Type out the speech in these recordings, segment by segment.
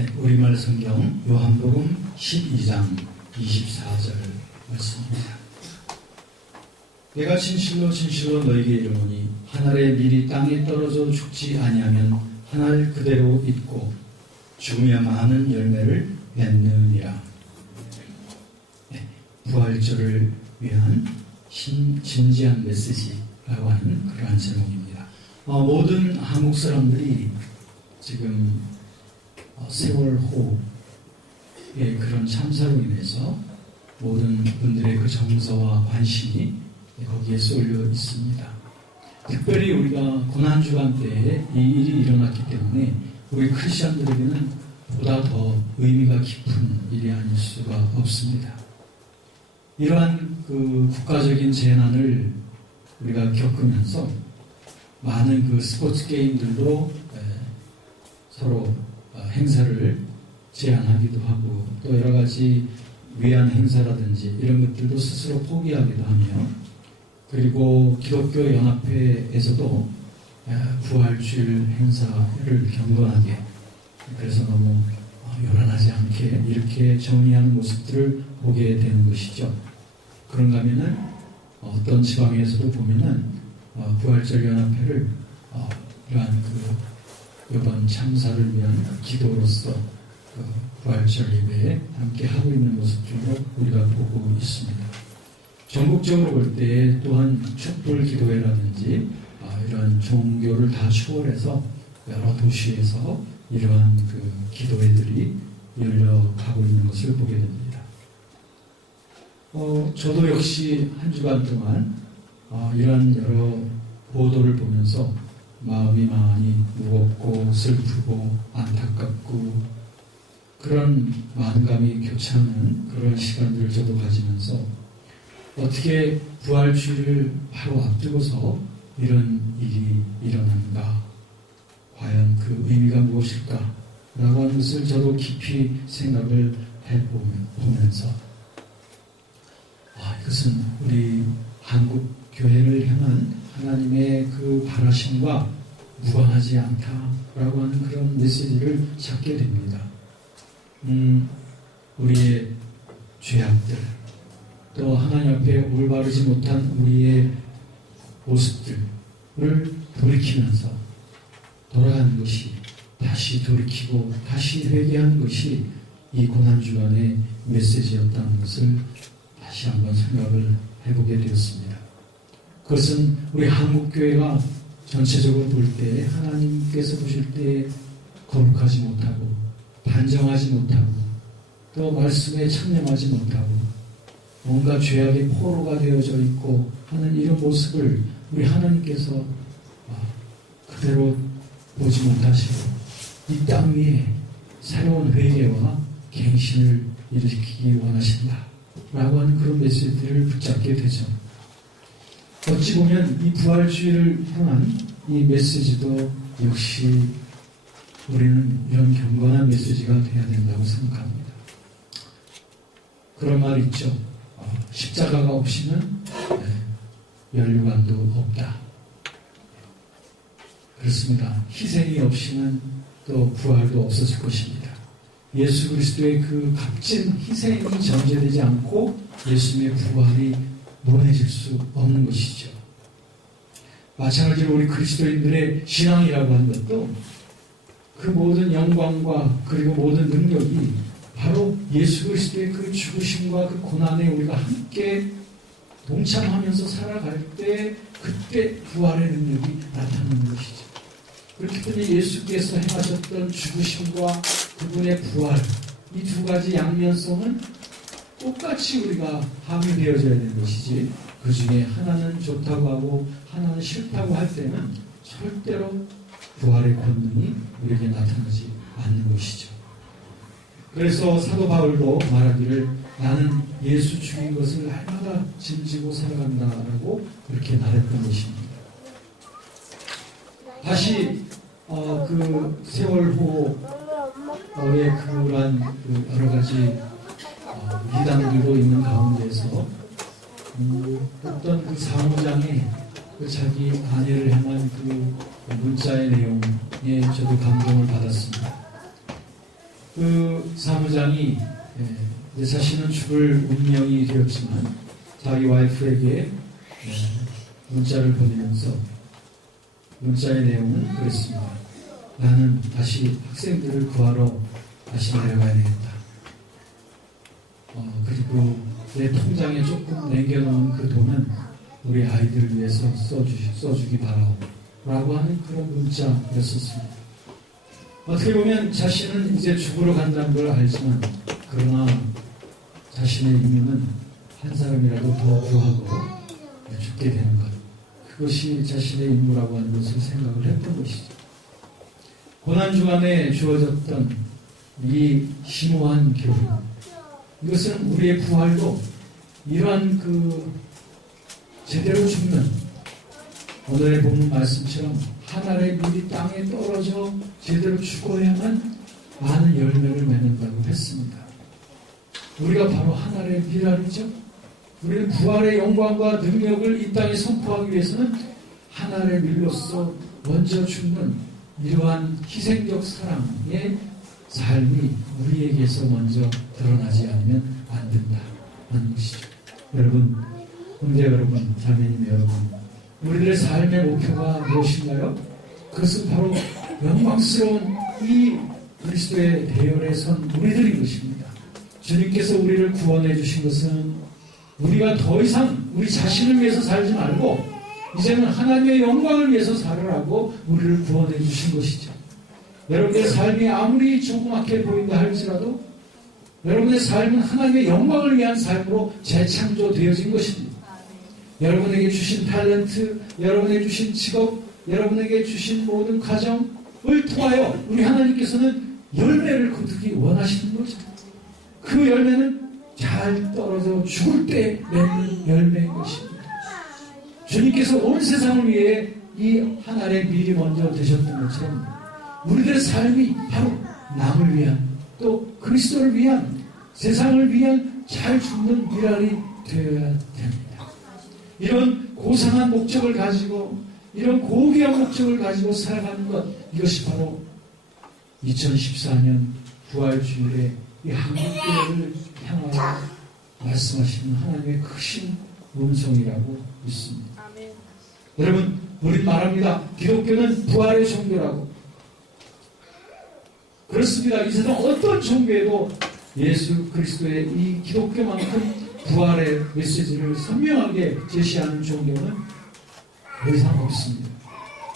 네, 우리말 성경 요한복음 12장 24절 말씀입니다. 내가 진실로 진실로 너희에게 이르노니 한 알의 밀이 땅에 떨어져 죽지 아니하면 한 알 그대로 있고 죽으면 많은 열매를 맺느니라. 네, 부활절을 위한 진지한 메시지라고 하는 그러한 제목입니다. 모든 한국 사람들이 지금 세월호의 그런 참사로 인해서 모든 분들의 그 정서와 관심이 거기에 쏠려 있습니다. 특별히 우리가 고난주간 때에 이 일이 일어났기 때문에 우리 크리스천들에게는 보다 더 의미가 깊은 일이 아닐 수가 없습니다. 이러한 그 국가적인 재난을 우리가 겪으면서 많은 그 스포츠 게임들도 서로 행사를 제한하기도 하고 또 여러 가지 위안 행사라든지 이런 것들도 스스로 포기하기도 하며 그리고 기독교 연합회에서도 부활주일 행사를 경건하게 그래서 너무 요란하지 않게 이렇게 정리하는 모습들을 보게 되는 것이죠. 그런가 하면은 어떤 지방에서도 보면은 부활절 연합회를 이러한 이번 참사를 위한 기도로서 부활절 예배에 함께 하고 있는 모습들도 우리가 보고 있습니다. 전국적으로 볼 때 또한 촛불 기도회라든지 이러한 종교를 다 초월해서 여러 도시에서 이러한 그 기도회들이 열려가고 있는 것을 보게 됩니다. 저도 역시 한 주간 동안 이러한 여러 보도를 보면서 마음이 많이 무겁고 슬프고 안타깝고 그런 마음감이 교차하는 그런 시간들을 저도 가지면서 어떻게 부활주의를 바로 앞두고서 이런 일이 일어난가 과연 그 의미가 무엇일까 라고 하는 것을 저도 깊이 생각을 해보면서 이것은 우리 한국 교회를 향한 하나님의 그 바라심과 무관하지 않다라고 하는 그런 메시지를 찾게 됩니다. 우리의 죄악들 또 하나님 앞에 올바르지 못한 우리의 모습들을 돌이키면서 돌아가는 것이 다시 돌이키고 다시 회개하는 것이 이 고난주간의 메시지였다는 것을 다시 한번 생각을 해보게 되었습니다. 그것은 우리 한국교회가 전체적으로 볼 때 하나님께서 보실 때 거룩하지 못하고 단정하지 못하고 또 말씀에 창념하지 못하고 뭔가 죄악의 포로가 되어져 있고 하는 이런 모습을 우리 하나님께서 그대로 보지 못하시고 이 땅 위에 새로운 회개와 갱신을 일으키기 원하신다 라고 하는 그런 메시지를 붙잡게 되죠. 어찌 보면 이 부활주의를 향한 이 메시지도 역시 우리는 이런 경건한 메시지가 되어야 된다고 생각합니다. 그런 말이 있죠. 십자가가 없이는 연류관도 없다. 그렇습니다. 희생이 없이는 또 부활도 없었을 것입니다. 예수 그리스도의 그 값진 희생이 전제되지 않고 예수님의 부활이 논해질 수 없는 것이죠. 마찬가지로 우리 그리스도인들의 신앙이라고 하는 것도 그 모든 영광과 그리고 모든 능력이 바로 예수 그리스도의 그 죽으심과 그 고난에 우리가 함께 동참하면서 살아갈 때 그때 부활의 능력이 나타나는 것이죠. 그렇기 때문에 예수께서 행하셨던 죽으심과 그분의 부활 이 두 가지 양면성은 똑같이 우리가 함유되어져야 되는 것이지 그 중에 하나는 좋다고 하고 하나는 싫다고 할 때는 절대로 부활의 권능이 우리에게 나타나지 않는 것이죠. 그래서 사도 바울도 말하기를 나는 예수 죽인 것을 날마다 짐지고 살아간다라고 그렇게 말했던 것입니다. 다시 그 세월호의 그러한 여러 가지 이단들도 있는 가운데서 어떤 그 사무장의 그 자기 아내를 향한 그 문자의 내용에 저도 감동을 받았습니다. 그 사무장이 내 자신은 죽을 운명이 되었지만 자기 와이프에게 문자를 보내면서 문자의 내용은 그랬습니다. 나는 다시 학생들을 구하러 다시 내려가야 되겠다. 그리고 내 통장에 조금 남겨놓은 그 돈은 우리 아이들을 위해서 써주기 바라오. 라고 하는 그런 문자였었습니다. 어떻게 보면 자신은 이제 죽으러 간다는 걸 알지만 그러나 자신의 임무는 한 사람이라도 더 구하고 죽게 되는 것. 그것이 자신의 임무라고 하는 것을 생각을 했던 것이죠. 고난주간에 주어졌던 이 심오한 교훈. 이것은 우리의 부활도 이러한 제대로 죽는 오늘의 본문 말씀처럼 한 알의 밀이 땅에 떨어져 제대로 죽어야만 많은 열매를 맺는다고 했습니다. 우리가 바로 한 알의 밀알이죠. 우리는 부활의 영광과 능력을 이 땅에 선포하기 위해서는 한 알의 밀로서 먼저 죽는 이러한 희생적 사랑의 삶이 우리에게서 먼저 드러나지 않으면 안 된다는 것이죠. 여러분, 형제 여러분, 자매님 여러분, 우리들의 삶의 목표가 무엇인가요? 그것은 바로 영광스러운 이 그리스도의 대열에 선 우리들인 것입니다. 주님께서 우리를 구원해 주신 것은 우리가 더 이상 우리 자신을 위해서 살지 말고 이제는 하나님의 영광을 위해서 살으라고 우리를 구원해 주신 것이죠. 여러분의 삶이 아무리 조그맣게 보인다 할지라도 여러분의 삶은 하나님의 영광을 위한 삶으로 재창조되어진 것입니다. 여러분에게 주신 탤런트, 여러분에게 주신 직업, 여러분에게 주신 모든 가정을 통하여 우리 하나님께서는 열매를 거두기 원하시는 거죠. 그 열매는 잘 떨어져 죽을 때 맺는 열매인 것입니다. 주님께서 온 세상을 위해 이 한 알의 밀이 먼저 되셨던 것처럼 우리들의 삶이 바로 남을 위한 또 그리스도를 위한 세상을 위한 잘 죽는 밀알이 되어야 됩니다. 이런 고상한 목적을 가지고 이런 고귀한 목적을 가지고 살아가는 것, 이것이 바로 2014년 부활주일에 이 한국교회를 향하여 말씀하시는 하나님의 크신 음성이라고 믿습니다. 아멘. 여러분, 우린 말합니다. 기독교는 부활의 종교라고. 그렇습니다. 이 세상 어떤 종교에도 예수 그리스도의 이 기독교만큼 부활의 메시지를 선명하게 제시하는 종교는 더 이상 없습니다.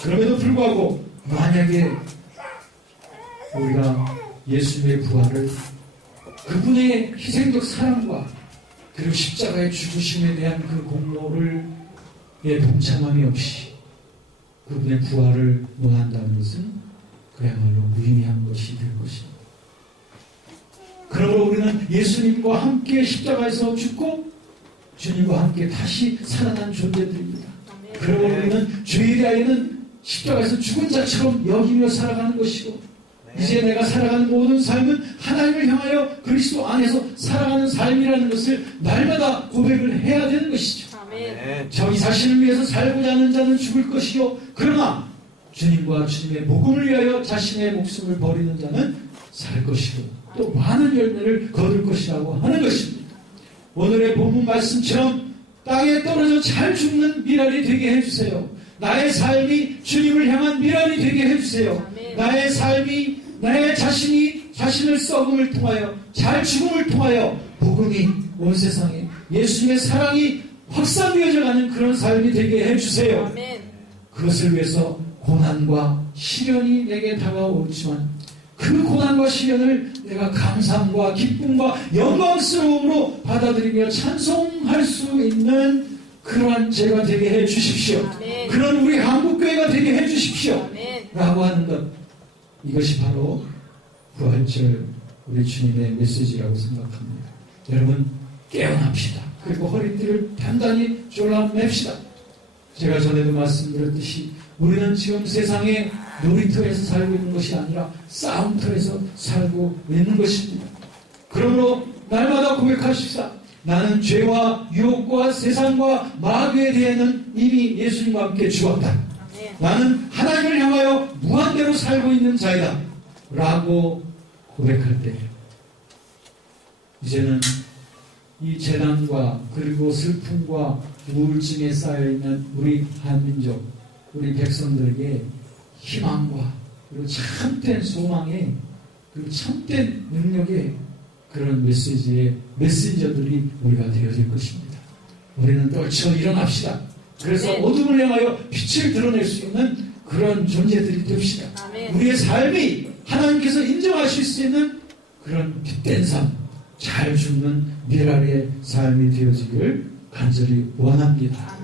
그럼에도 불구하고 만약에 우리가 예수님의 부활을 그분의 희생적 사랑과 그리고 십자가의 죽으심에 대한 그 공로를 동참함이 없이 그분의 부활을 논한다는 것은 그야말로 무의미한 것이 될 것입니다. 그러므로 우리는 예수님과 함께 십자가에서 죽고 주님과 함께 다시 살아난 존재들입니다. 그러므로 우리는 죄에 대하여는 십자가에서 죽은 자처럼 여기며 살아가는 것이고 이제 내가 살아가는 모든 삶은 하나님을 향하여 그리스도 안에서 살아가는 삶이라는 것을 날마다 고백을 해야 되는 것이죠. 자기 자신을 위해서 살고자 하는 자는 죽을 것이요 그러나 주님과 주님의 복음을 위하여 자신의 목숨을 버리는 자는 살 것이고 또 많은 열매를 거둘 것이라고 하는 것입니다. 오늘의 본문 말씀처럼 땅에 떨어져 잘 죽는 밀알이 되게 해주세요. 나의 삶이 주님을 향한 밀알이 되게 해주세요. 나의 삶이 나의 자신을 썩음을 통하여 잘 죽음을 통하여 복음이 온 세상에 예수님의 사랑이 확산되어져가는 그런 삶이 되게 해주세요. 그것을 위해서 고난과 시련이 내게 다가오지만 그 고난과 시련을 내가 감사함과 기쁨과 영광스러움으로 받아들이며 찬송할 수 있는 그러한 제가 되게 해 주십시오. 그런 우리 한국교회가 되게 해 주십시오. 라고 하는 것, 이것이 바로 부활절 우리 주님의 메시지라고 생각합니다. 여러분 깨어납시다. 그리고 허리띠를 단단히 졸라맵시다. 제가 전에도 말씀드렸듯이 우리는 지금 세상에 놀이터에서 살고 있는 것이 아니라 싸움터에서 살고 있는 것입니다. 그러므로 날마다 고백하십시다. 나는 죄와 유혹과 세상과 마귀에 대해는 이미 예수님과 함께 죽었다. 나는 하나님을 향하여 무한대로 살고 있는 자이다. 라고 고백할 때 이제는 이 재난과 그리고 슬픔과 우울증에 쌓여있는 우리 한민족, 우리 백성들에게 희망과 그리고 참된 소망의 그리고 참된 능력의 그런 메시지의 메신저들이 우리가 되어질 것입니다. 우리는 떨쳐 일어납시다. 그래서 아멘. 어둠을 향하여 빛을 드러낼 수 있는 그런 존재들이 됩시다. 아멘. 우리의 삶이 하나님께서 인정하실 수 있는 그런 빛된 삶, 잘 죽는 미랄의 삶이 되어지길 간절히 원합니다.